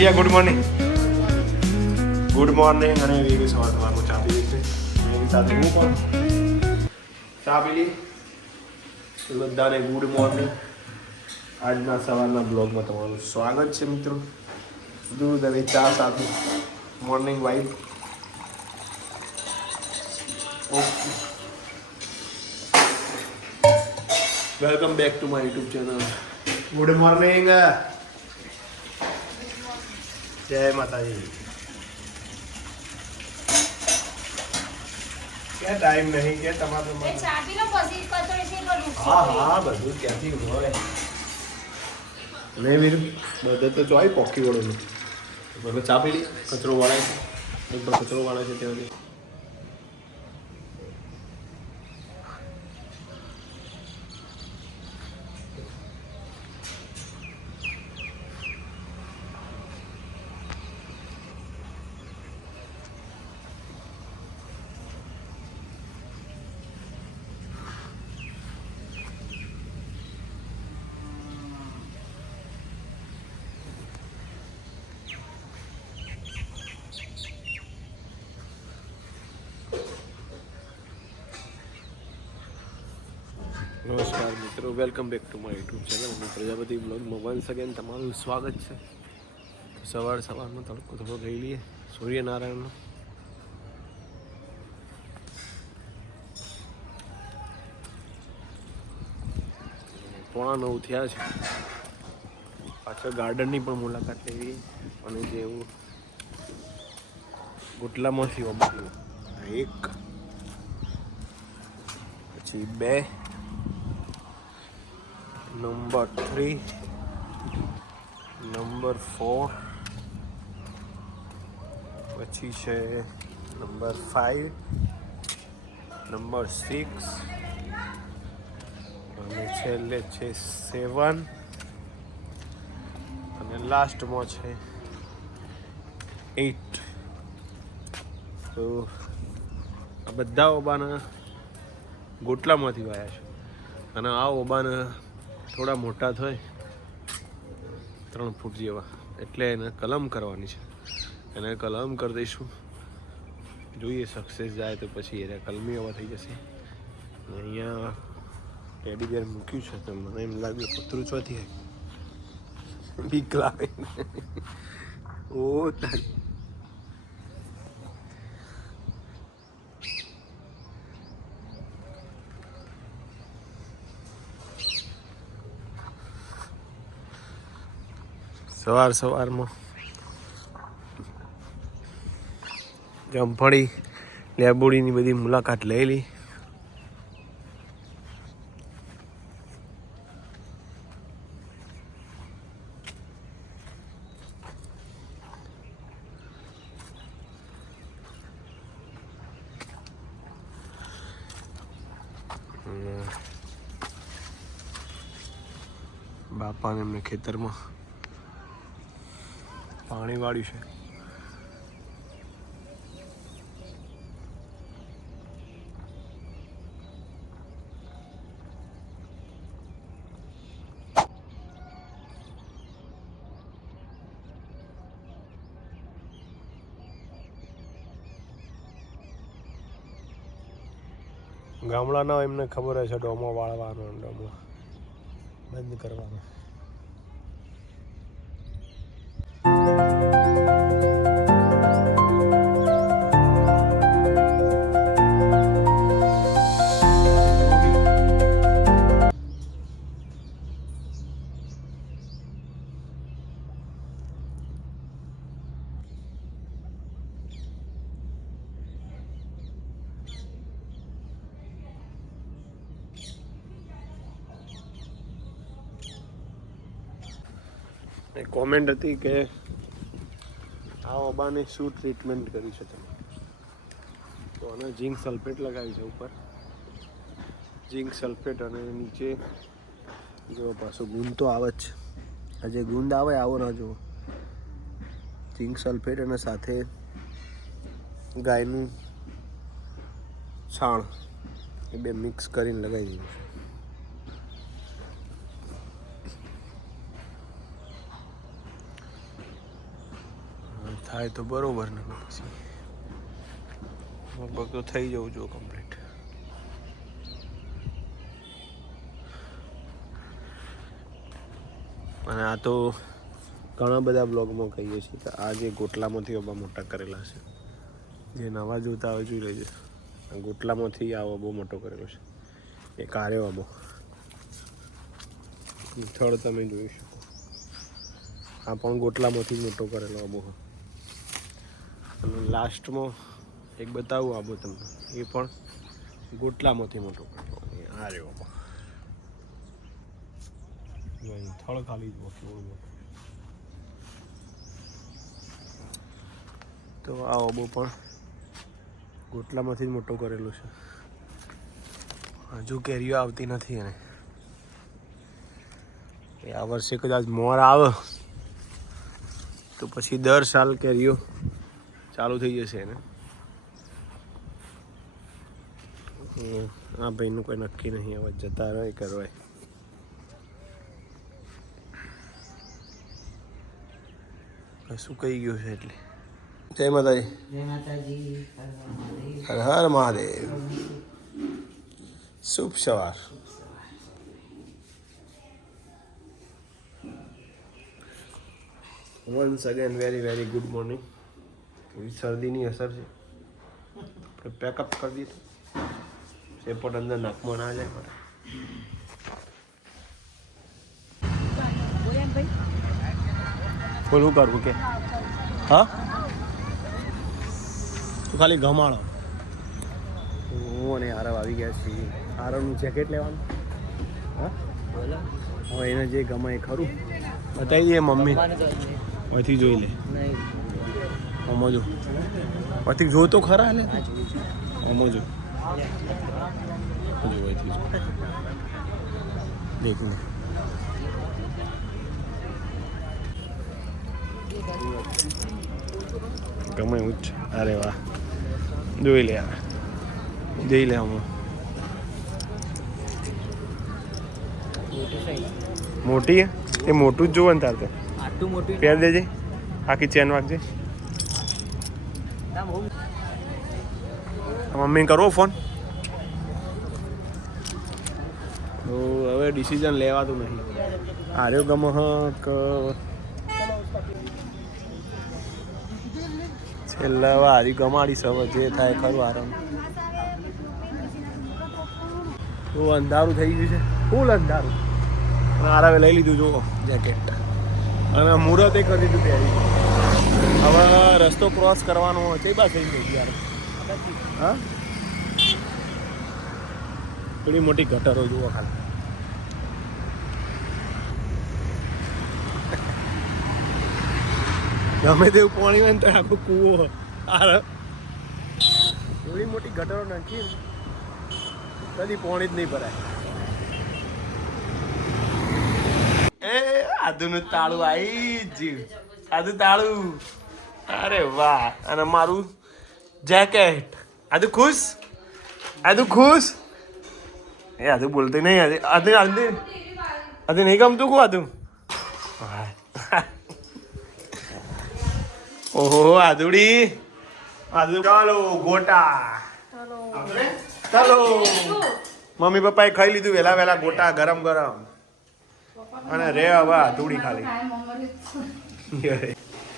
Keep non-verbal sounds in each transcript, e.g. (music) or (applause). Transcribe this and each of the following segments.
Riya good morning good morning અને વીવી સવાર તમારું ચા પી છે. એની સાથે હું પણ ચા પી લી બધાને ગુડ મોર્નિંગ આજના સવારના બ્લોગમાં તમારું સ્વાગત છે, મિત્રો. દૂધ અને ચા સાથે morning vibe okay welcome back to my YouTube channel good morning જય માતાજી. ક્યાં ટાઈમ નહીં કે તમારો હા હા બધું ક્યાંથી હોય નહીં વીર બધે તો ચોય પોકી વળેલું. બધું ચા પી લી કચરો વાળાય છે. કચરો વાળાય છે ત્યાંથી. નમસ્કાર મિત્રો welcome back to my YouTube channel હું પ્રજાપતિ બ્લોગમાં વન્સ અગેન તમારું સ્વાગત છે. સવાર સવારમાં તડકો થોડો લઈ લઈએ, સૂર્યનારાયણનો. પોણા નવ થયા છે. પાછળ ગાર્ડનની પણ મુલાકાત લેવી અને જે એવું ગુટલામાંથી ઓબડ્યું એક, પછી બે નંબર થ્રી નંબર ફોર પછી છે નંબર ફાઈવ નંબર સિક્સ અને છેલ્લે છે સેવન અને લાસ્ટમાં છે એટ તો આ બધા ઓબાના ગોટલામાંથી વાયા છે. અને આ ઓબાને થોડા મોટા થાય, ત્રણ ફૂટ જેવા. એટલે એને કલમ કરવાની છે. એને કલમ કરી દઈશું. જોઈએ સક્સેસ જાય તો પછી એને કલમી હવા થઈ જશે. અહીંયા ટેડી બેર મૂક્યું છે તો મને એમ લાગ્યું કૂતરું ચોથી બીક લાગે. (laughs) ઓ તારી. સવાર સવારમાં જમફળી લેબોડીની બધી મુલાકાત લઈ બાપાને એમને ખેતરમાં પાણી વાળ્યું છે. ગામડાના એમને ખબર હશે ડોમો વાળવાનો ડોમો. બંધ કરવાનો. કોમેન્ટ હતી કે આ ઓબાને શું ટ્રીટમેન્ટ કરી છે તમે? તો આને ઝીંક સલ્ફેટ લગાવી છે ઉપર. ઝીંક સલ્ફેટ અને નીચે જો પાછો ગુંદ તો આવે જ આજે ગુંદ આવે આવો ના જુઓ. ઝીંક સલ્ફેટ અને સાથે ગાયનું છાણ એ બે મિક્સ કરીને લગાવી દીધું છે થાય તો બરોબર ને પછી. લગભગ તો થઈ જવું જો કમ્પ્લીટ અને આ તો ઘણા બધા બ્લોગમાં કહીએ છીએ કે આ જે ગોટલામાંથી બહુ મોટા કરેલા છે, જે નવા જોતા હોય જોઈ લેજો. ગોટલામાંથી આ બહુ મોટો કરેલો છે. એ કાર્યો આબો થળ તમે જોઈ શકો. આ પણ ગોટલામાંથી મોટો કરેલો અબો અને લાસ્ટમાં એક બતાવું આબો તમને. એ પણ ગોટલામાંથી મોટો કરેલો આ રહ્યો થળ ખાલી તો આ ઓબો પણ ગોટલામાંથી જ મોટો કરેલો છે. હજુ કેરીઓ આવતી નથી એને. એ આ વર્ષે કદાચ મોર આવે. તો પછી દર સાલ કેરીઓ ચાલુ થઈ જશે એને. આ ભાઈનું કોઈ નક્કી નહીં હવે જતા નહીં કરવાય. શું કહી ગયું છે એટલે? જય માતાજી. જય માતાજી હર હર મહાદેવ. હર હર મહાદેવ. શુભ સવાર. Once again very very good morning થોડી શરદીની અસર છે. આપણે પેકઅપ કરી દીધું સેપોટ અંદર નાકમાં ના જાય મારે. બોલવું કરવું કે? હા? તું ખાલી ગમાડો. હું અને આરવ આવી ગયા છીએ. આરવનું જેકેટ લેવાનું. હા? હવે એને જે ગમે એ ખરું. બતાવી દઈએ મમ્મી. અહીંથી જોઈ લે. આમાં જો અહીંથી જો તો ખરા ને? આમાં જો જો અહીંથી જો. દેખ લે ગમે એવું જ અરે વાહ. જોઈ લે હવે જોઈ લે હું મોટી એ મોટું જ જોવે ને તાર પહેર દેજે. આખી ચેન વાગજે. મમ્મીને કરવો ફોન તો હવે ડિસિઝન લેવાતું નહીં આર્યો ગમ કે. છેલ્લા હારી ગમાડીશ હવે જે થાય ખરું આરામ. તો અંધારું થઈ ગયું છે. ફૂલ અંધારું. આરાવે લઈ લીધું જુઓ જેકેટ અને મુહૂર્ત એ કરી દીધું પહેરી હવે રસ્તો ક્રોસ કરવાનો છે બસ થઈ ગઈ યાર હા? થોડી મોટી ગટરો જુઓ ખાલી. ગમે તેવું પાણી હોય ને તો આખો કૂવો. આર. થોડી મોટી ગટરો નાખી કદી પાણી જ નહીં ભરાય. એ આદુનું તાળું આવી જીવ આદુ તાળું અરે વાહ અને મારું જેકેટ આદુ ખુશ આદુ ખુશ એ આદુ બોલતી નહીં આદુ આદુ આદુ નહીં ગમતું કહું આદુ ઓહો આદુડી આદુ ચાલો ગોટા ચાલો મમ્મી પપ્પાએ ખાઈ લીધું વેલા વેલા ગોટા ગરમ ગરમ અને રે હવે આદુડી ખાલી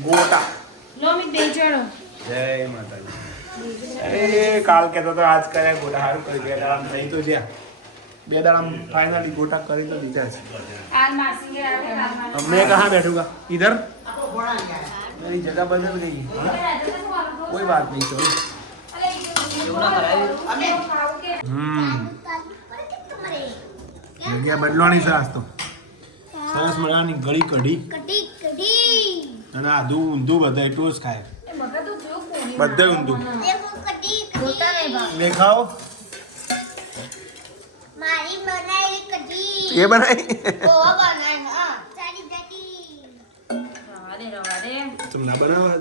ગોટા લોમી બે જણો જય માતાજી એ કાલ કહેતો તો આજ કર્યા ગોટા સારું કરી બે દાડા થઈ તો જ્યાં બે દાડા ફાઇનલી ગોટા કરી તો દીધા છે આલ માસી આવે આલ માસી मैं कहाँ बैठूंगा इधर मेरी जगह बदल गई कोई बात नहीं चलो हम्म જગ્યા બદલવાની છે આજ તો સરસ મજાની ગળી કઢી કટી કટી અને આધું ઊંધું બધા એટલું ખાય. બધા ઊંધું. દેખાઓ એ બનાવી. તમને ના બનાવવા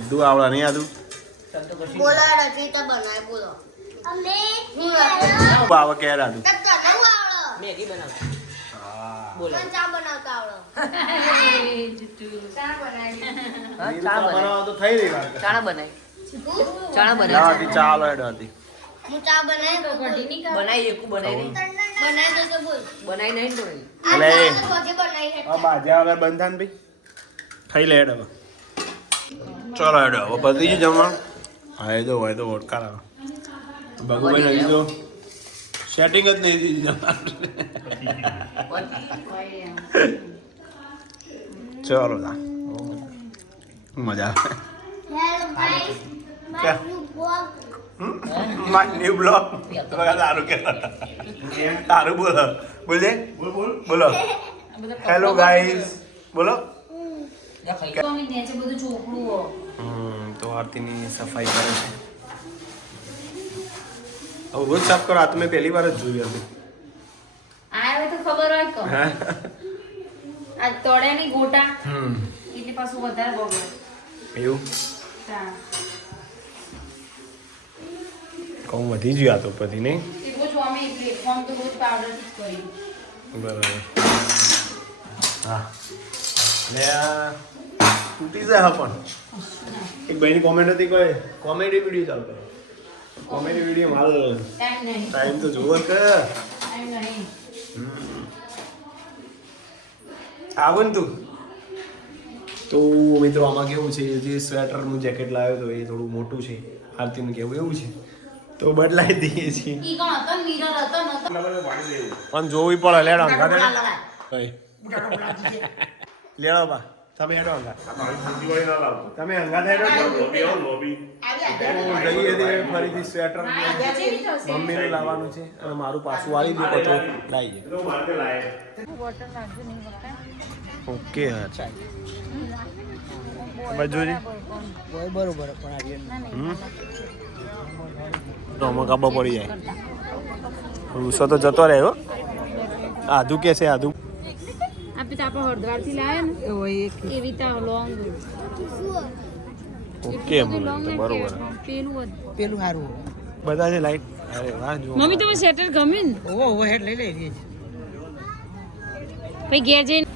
બધું આવડે નહીં આધું બોલા રચિતા બનાય બોલો. અમે આવે કે આધું મેગી બનાવ. બોલો. ચા બનાવતા આવડો. ચા બનાવી. ચા તો બનાવી. બનાવવા તો થઈ રહી વાત. ચા બનાવી. ચાણા બનાવી. લાવાથી ચાલો હેડો હતી હું ચા બનાવી તો કઢી નહીં ખાવ? બનાવી એકું બનાવી બનાવી તો બોલ. બનાવી નહીં તો અલે. ચા તો રોજે બનાવી આ બાજા વગર બંધ થાય ખાઈ લે હેડો હવે. ચલો હેડો હવે પતી ગયું જમવાનું? તો હોય તો ઓટકાર આવે. ભગવાન સેટિંગ જ નહીં દીધી જમવાનું. ચલો ના મજા આવે ન્યુ બ્લોગ તારું કે બોલો હેલો ગાઈઝ બોલો તો આરતીની સફાઈ કરે છે રોજ સાફ કરો મેં પહેલી વાર જ જોયું હતું હોય તો. આ તળે ની ગોટા. હમ. એટલે પાછું વધારે બગડે એવું? હા. કહું વધી ગયું આ તો પછી નહીં? એવું છો અમે એટલે ફોર્મ તો બહુ પાવડર જ કર્યું બરાબર. હા. લે આ તૂટી જાય હા પણ. એક ભાઈની કોમેન્ટ હતી કોઈ કોમેડી વીડિયો ચાલુ કરો. કોમેડી વીડિયો માલ ટાઈમ તો જોવો કે ટાઈમ નહીં. આવો ને તું તો મિત્રો આમાં કેવું છે? જે સ્વેટરનું જેકેટ લાવ્યો તો એ થોડું મોટું છે. આરતીનું કેવું એવું છે? તો બદલાઈ દઈએ છીએ. પણ જોવી પડે લેડા લેડો બા. તમે હેડો અંગા તમે અંગા હેડો. તો જઈએ છીએ ફરીથી સ્વેટર મમ્મીનું લાવવાનું છે અને મારું પાછું આવી ગયું તો લાવી ઓકે હા ચાલ. મજૂરી? બરોબર પણ આવી તો આમાં કાબા પડી જાય. રૂસો તો જતો રહે હો. આધુ કે છે આધુ આપણે તો આપણે હળદ્વારથી લાવ્યા ને એવો એક. એવી તા લોંગ ઓકે બરોબર. પેલું પેલું સારું બધા જે લાઈટ અરે વાહ જો મમ્મી તમે સેટર ગમ્યું ને? ઓવો હેડ લઈ લઈ રહી પછી ઘેર જઈને.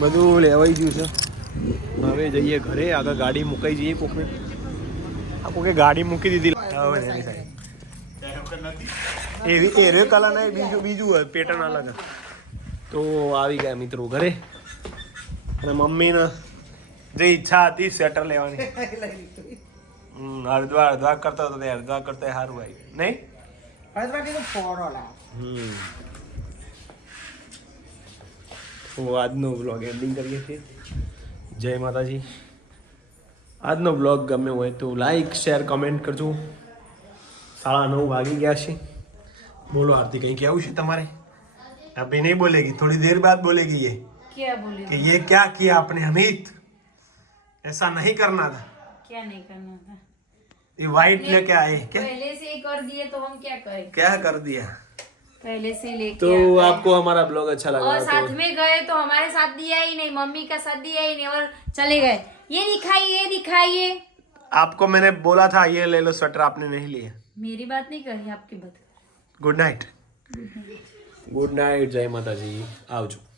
બધું લેવાઈ ગયું છે. હવે જઈએ ઘરે આગળ ગાડી મુકાઈ જઈએ કોકને આ કોકે ગાડી મૂકી દીધી. હવે એની સાઈડ. એવી એરે કલા નહીં બીજું બીજું હોય પેટર્ન અલગ. તો આવી ગયા મિત્રો ઘરે. અને મમ્મીને જે ઈચ્છા હતી સ્વેટર લેવાની. (laughs) હમ, હરિદ્વાર હરિદ્વાર કરતો હતો હરિદ્વાર કરતા સારું ભાઈ. નહીં? હળદવાટી કીધું ફોડો હમ. તો આજનો બ્લોગ એન્ડિંગ કરીએ છીએ. જય માતાજી. આજનો બ્લોગ ગમે હોય તો લાઈક શેર કમેન્ટ કરજો. સાડા નવ વાગી ગયા છે. બોલો આરતી કંઈ કહેવું છે તમારે? अभी नहीं बोलेगी थोड़ी देर बाद बोलेगी ये। क्या बोले कि ये क्या किया आपने अमित ऐसा नहीं करना था। क्या नहीं करना था? ये वाइट लेके आए क्या? पहले से ही कर दिए तो हम क्या करें? क्या कर दिया? पहले से लेके तो आपको हमारा ब्लॉग अच्छा लगा और तो- साथ तो... में गए तो हमारे साथ दिया ही नहीं मम्मी का साथ दिया ही नहीं और चले गए। ये दिखाइए ये दिखाइए। आपको मैंने बोला था ये ले लो स्वेटर आपने नहीं लिया मेरी बात नहीं कही आपकी बात। गुड नाइट ગુડ નાઇટ જય માતાજી. આવજો.